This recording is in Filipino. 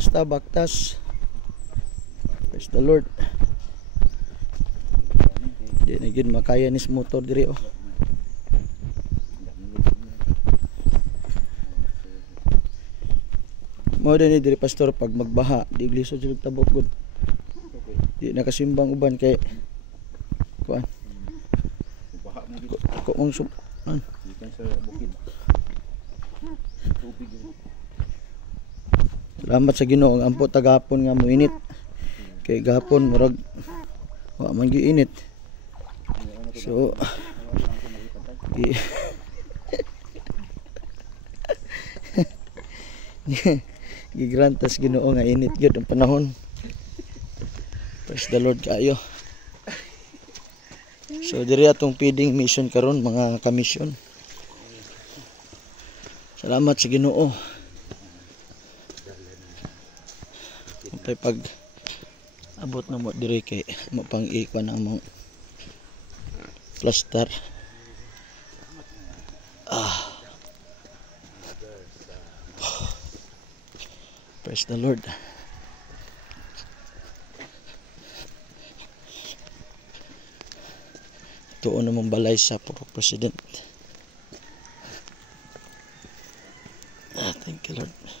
baktas ta, baktas. Praise the Lord. Di na gid makaya nis motor diri oh. Mao din diri pastor pag magbaha, di lisod jud tabok gud. Di nakasimbang uban kay kuan. Baha mo gid. Ko mong sup. Ikan sa bukid. Tubig. Salamat sa Ginoo ang ampo tagapon nga moinit. Kay gapon murag wa man giinit. So gigrantas Ginoo nga init gyud ang panahon. Praise the Lord kaayo. So diri atong feeding mission karon mga kamisyon. Salamat sa Ginoo. Tay pag abot na mo diri kay mo pang ikuan ang mong plaster. Praise the Lord. Tuon namang balay sa President. Thank you Lord.